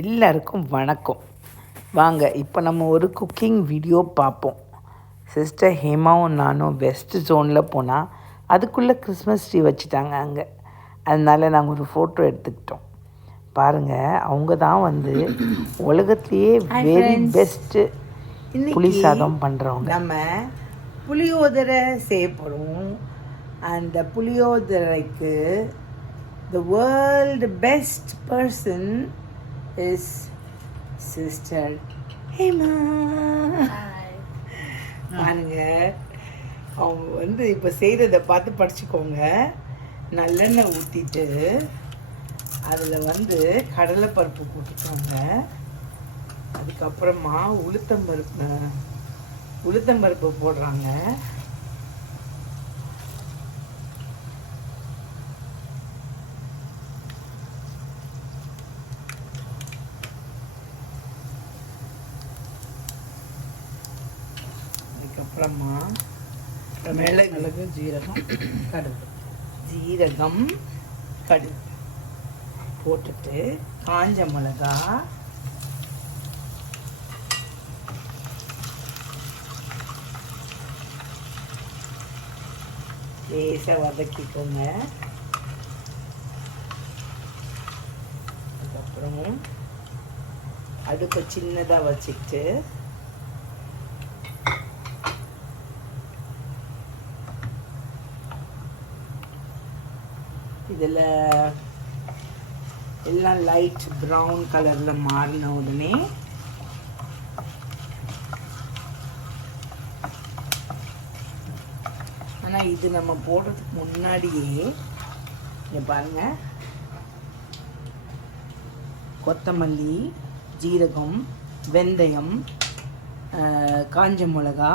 எல்லாருக்கும் வணக்கம். வாங்க இப்போ நம்ம ஒரு குக்கிங் வீடியோ பார்ப்போம். சிஸ்டர் ஹேமாவும் நானும் வெஸ்ட் ஜோனில் போனால் அதுக்குள்ளே கிறிஸ்மஸ் ட்ரீ வச்சுட்டாங்க அங்கே. அதனால் நாங்கள் ஒரு ஃபோட்டோ எடுத்துக்கிட்டோம். பாருங்கள், அவங்க தான் உலகத்துலேயே வெரி பெஸ்ட்டு புளி சாதம் பண்ணுறவங்க. நம்ம புளியோதரை செய்யப்படும். அந்த புளியோதரைக்கு the world best person is Sister Hema. பாருங்க, அவங்க இப்போ செய்கிறத பார்த்து படிச்சுக்கோங்க. நல்லெண்ணெய் ஊற்றிட்டு அதில் கடலைப்பருப்பு போட்டுக்கோங்க. அதுக்கப்புறமா உளுத்தம்பருப்பு போடுறாங்க. அதுக்கப்புறமா மிளகு, ஜீரகம், கடுகு போட்டுட்டு காஞ்ச மிளகா, லேசாக வதக்கிக்கோங்க. அதுக்கப்புறம் அடுப்பை சின்னதாக வச்சுட்டு இதில் எல்லாம் லைட் ப்ரௌன் கலரில் மாறின உடனே ஆனால் இது நம்ம போடுறதுக்கு முன்னாடியே இங்கே பாருங்கள், கொத்தமல்லி, ஜீரகம், வெந்தயம், காஞ்ச மிளகா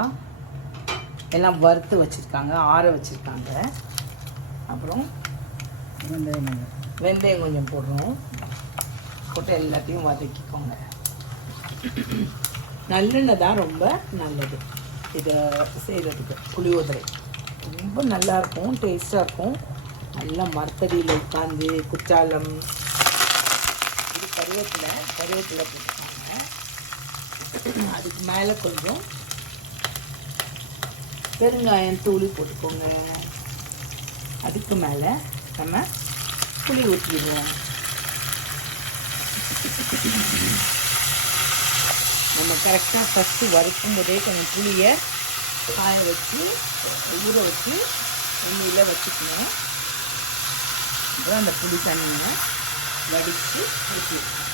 எல்லாம் வறுத்து வச்சுருக்காங்க, ஆற வச்சுருக்காங்க. அப்புறம் வெந்தயம் கொஞ்சம் போடுறோம். போட்டு எல்லாத்தையும் வதக்கிக்கோங்க. நல்லெண்ணெய் தான் ரொம்ப நல்லது இதை செய்கிறதுக்கு. புளியோதரை ரொம்ப நல்லாயிருக்கும், டேஸ்ட்டாக இருக்கும். நல்லா மரத்தடியில் உட்காந்து குற்றாலம். இது கருவேப்பிலை போட்டுக்காங்க. அதுக்கு மேலே கொஞ்சம் பெருங்காயம் தூளி போட்டுக்கோங்க. அதுக்கு மேலே நம்ம புளி ஊற்றிடுவோம். நம்ம கரெக்டாக ஃபஸ்ட்டு வறுக்கும் போதே கொஞ்சம் புளியை காய வச்சு ஊற வச்சு எண்ணெயில் வச்சுக்கணும். அப்புறம் அந்த புளி தண்ணியை வடித்து ஊற்றிடுவோம்.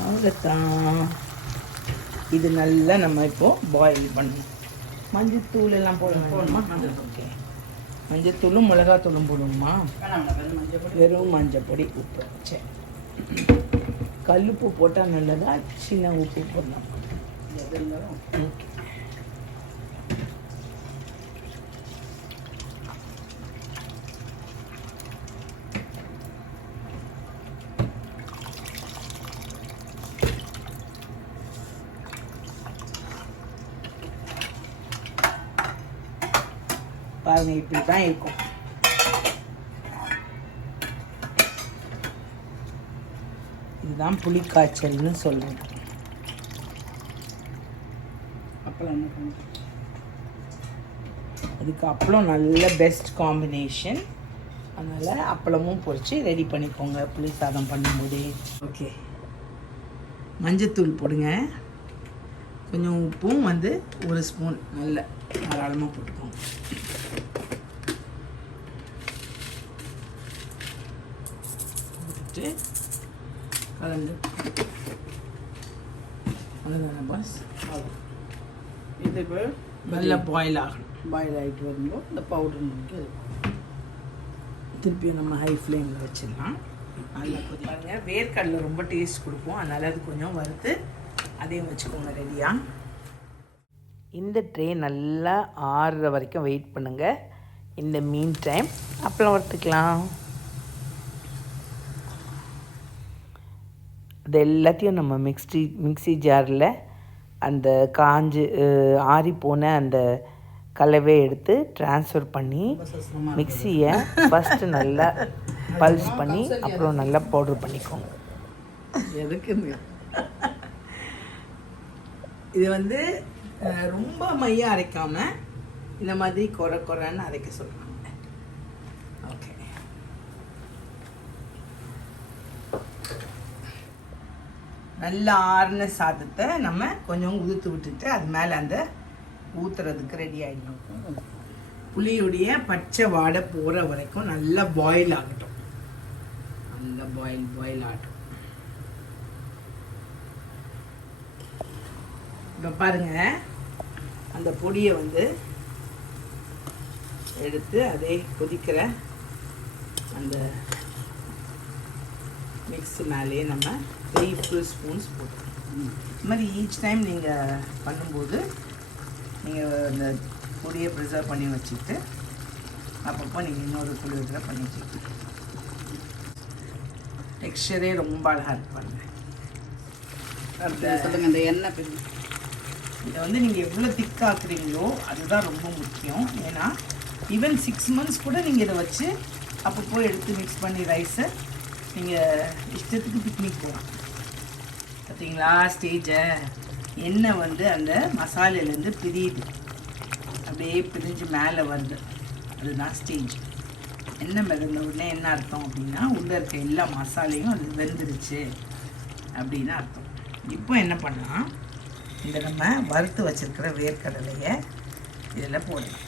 அவ்வளோதான். இது நல்லா நம்ம இப்போது பாயில் பண்ணணும். மஞ்சத்தூள் எல்லாம் போடணுமா? ஓகே, மஞ்சத்தூளும் மிளகாத்தூளும் போடணுமா? வெறும் மஞ்சப்பொடி, உப்பு. சரி, கல்லுப்பு போட்டால் நல்லதா, சின்ன உப்பு போடலாம்? ஓகே. பாருங்க, இப்படி தான் இருக்கும். இதுதான் புளிக்காய்ச்சல்னு சொல்றோம். அதுக்கு அப்பளம் நல்ல பெஸ்ட் காம்பினேஷன். அதனால் அப்பளமும் பொரித்து ரெடி பண்ணிக்கோங்க புளி சாதம் பண்ணும்போதே. ஓகே, மஞ்சத்தூள் போடுங்க. கொஞ்சம் உப்பும் 1 ஸ்பூன் நல்ல தாராளமாக போட்டுக்கோங்க. போட்டுட்டு கலந்து பஸ் இது நல்லா பாயில் ஆகணும். பாயில் ஆகிட்டு வரும்போது இந்த பவுடர் முடிக்க திருப்பியும் நம்ம ஹை ஃப்ளேமில் வச்சிடலாம். நல்லா கொதிப்பாங்க. வேர்க்கடலை ரொம்ப டேஸ்ட் கொடுக்கும், அதனால் அது கொஞ்சம் வறுத்து அதையும் வச்சுக்கோங்க ரெடியாக. இந்த ட்ரே நல்லா ஆறுற வரைக்கும் வெயிட் பண்ணுங்கள். இந்த மீன் டைம் அப்பளம் வறுத்துக்கலாம். இது எல்லாத்தையும் நம்ம மிக்ஸி ஜாரில் அந்த காஞ்சு ஆறி போன அந்த கலவை எடுத்து ட்ரான்ஸ்ஃபர் பண்ணி மிக்ஸியை ஃபஸ்ட்டு நல்லா பல்ஸ் பண்ணி அப்புறம் நல்லா பவுட்ரு பண்ணிக்கோங்க. எதுக்குங்க இது வந்து ரொம்ப மையாக அரைக்காமல் இந்த மாதிரி குறைன்னு அரைக்க சொல்கிறாங்க. ஓகே, நல்லா ஆறுன சாதத்தை நம்ம கொஞ்சம் உதுத்து விட்டுட்டு அது மேலே அந்த ஊற்றுறதுக்கு ரெடி ஆகிடணும். புளியுடைய பச்சை வாடை போகிற வரைக்கும் நல்லா பாயில் ஆகட்டும். நல்லா பாயில் ஆகட்டும். இப்போ பாருங்கள், அந்த பொடியை வந்து எடுத்து அதே கொதிக்கிற அந்த மிக்ஸி மேலேயே நம்ம 3 full ஸ்பூன்ஸ் போட்டுருவோம். இது மாதிரி ஈச் டைம் நீங்கள் பண்ணும்போது நீங்கள் அந்த பொடியை ப்ரிசர்வ் பண்ணி வச்சுட்டு அப்பப்போ நீங்கள் இன்னொரு புளியோதரை பண்ணி வச்சுக்கிட்டு டெக்ஸ்சரே ரொம்ப அழகாக இருப்பாங்க. சொல்லுங்கள், இந்த எண்ணெய் இதை வந்து நீங்கள் எவ்வளோ திக்காக்குறீங்களோ அதுதான் ரொம்ப முக்கியம். ஏன்னா ஈவன் 6 months கூட நீங்கள் இதை வச்சு அப்பப்போ எடுத்து மிக்ஸ் பண்ணி ரைஸை நீங்கள் இஷ்டத்துக்கு பிக்னிக் போகலாம். பார்த்தீங்களா ஸ்டேஜை? எண்ணெய் வந்து அந்த மசாலையிலேருந்து பிரியுது, அப்படியே பிரிஞ்சு மேலே வருது. அதுதான் ஸ்டேஜ். எண்ணெய் மிதந்த உடனே என்ன அர்த்தம் அப்படின்னா உள்ளே இருக்க எல்லா மசாலையும் அது வெந்துருச்சு அப்படின்னு அர்த்தம். இப்போ என்ன பண்ணலாம், இந்த நம்ம வறுத்து வச்சுருக்கிற வேர்க்கடலையை இதில் போடலாம்.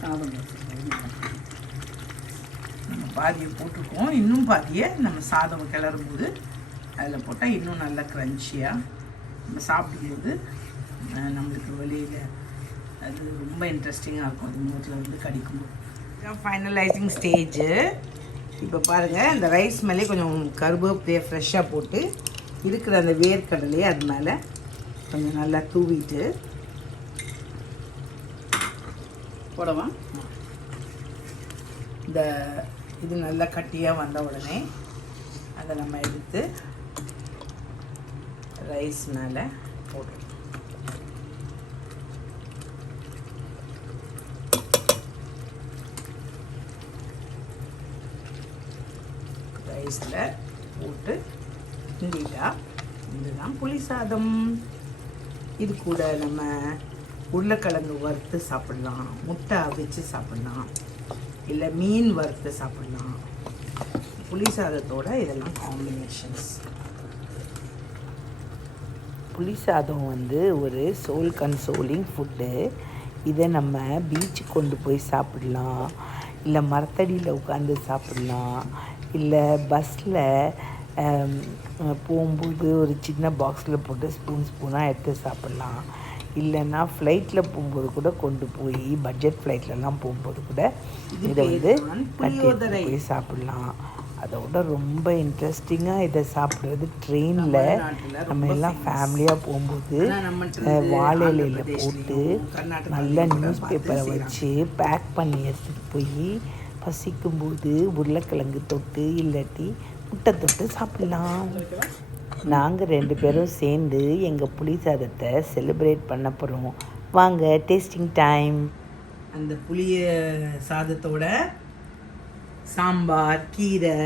சாதம் நம்ம பாதியை போட்டிருக்கோம், இன்னும் பாதியை நம்ம சாதம் கிளறும் போது அதில் போட்டால் இன்னும் நல்லா க்ரன்ச்சியாக நம்ம சாப்பிடும்போது நம்மளுக்கு வெளியில் அது ரொம்ப இன்ட்ரெஸ்டிங்காக இருக்கும். அது மூட்டில் வந்து கடிக்கும்போது ஃபைனலைசிங் ஸ்டேஜு. இப்போ பாருங்கள், இந்த ரைஸ் மேலே கொஞ்சம் கருவேப்பிலையை ஃப்ரெஷ்ஷாக போட்டு இருக்கிற அந்த வேர்க்கடலையை அது மேலே கொஞ்சம் நல்லா தூவிட்டு போடவா. இந்த இது நல்லா கட்டியாக வந்த உடனே அதை நம்ம எடுத்து ரைஸ் மேலே போடுறோம். ரைஸில் போட்டு கிண்டிட்டா இதுதான் புளி சாதம். இது கூட நம்ம உருளைக்கிழங்கு வறுத்து சாப்பிட்லாம், முட்டை அவிச்சு சாப்பிட்லாம், இல்லை மீன் வறுத்து சாப்பிட்லாம். புளி சாதத்தோட இதெல்லாம் காம்பினேஷன்ஸ். புளி சாதம் வந்து ஒரு சோல் கன்சோலிங் ஃபுட்டு. இதை நம்ம பீச்சுக்கு கொண்டு போய் சாப்பிட்லாம், இல்லை மரத்தடியில் உட்காந்து சாப்பிட்லாம், இல்லை பஸ்ஸில் போகும்போது ஒரு சின்ன பாக்ஸில் போட்டு ஸ்பூனாக எடுத்து சாப்பிட்லாம், இல்லைன்னா ஃப்ளைட்டில் போகும்போது கூட கொண்டு போய் பட்ஜெட் ஃப்ளைட்லலாம் போகும்போது கூட இதை வந்து கட்டி போய் சாப்பிட்லாம். அதோட ரொம்ப இன்ட்ரெஸ்டிங்காக இதை சாப்பிடுவது ட்ரெயினில் நம்ம எல்லாம் ஃபேமிலியாக போகும்போது வாழை இலையில் போட்டு நல்லா நியூஸ் பேப்பரை வச்சு பேக் பண்ணி எடுத்துகிட்டு போய் பசிக்கும்போது உருளைக்கிழங்கு தொட்டு இல்லாட்டி முட்டை தொட்டு சாப்பிட்லாம். நாங்கள் 2 பேரும் சேர்ந்து எங்கள் புளி சாதத்தை செலிப்ரேட் பண்ண போகிறோம். வாங்க, டேஸ்டிங் டைம். அந்த புளிய சாதத்தோட சாம்பார், கீரை,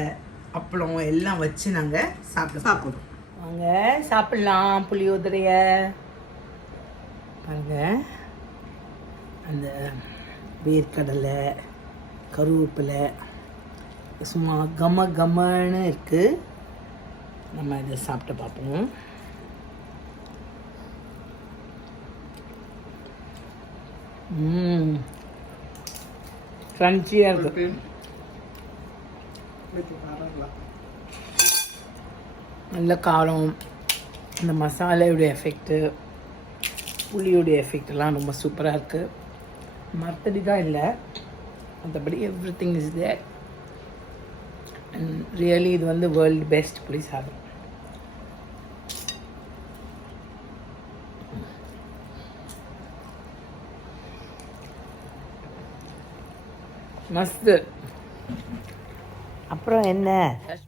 அப்பளம் எல்லாம் வச்சு நாங்கள் சாப்பிடுவோம். வாங்க சாப்பிட்லாம் புளியோதரைய. பாருங்க, அந்த வேர்க்கடலை, கருவேப்பிலை சும்மா கமன்னு இருக்குது. நம்ம இதை சாப்பிட்டு பார்ப்போம். க்ரன்ச்சியாக இருக்குது. நல்ல காரம், இந்த மசாலையுடைய எஃபெக்ட்டு, புளியுடைய எஃபெக்டெல்லாம் ரொம்ப சூப்பராக இருக்குது. மற்றபடி தான் இல்லை, மற்றபடி everything is there. And really இது வந்து வேர்ல்டு பெஸ்ட் புளி சாதம். மஸ்து. அப்புறம் என்ன,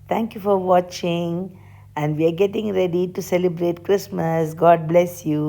தேங்க்யூ ஃபார் வாட்சிங் and we are getting ready to celebrate Christmas. God bless you.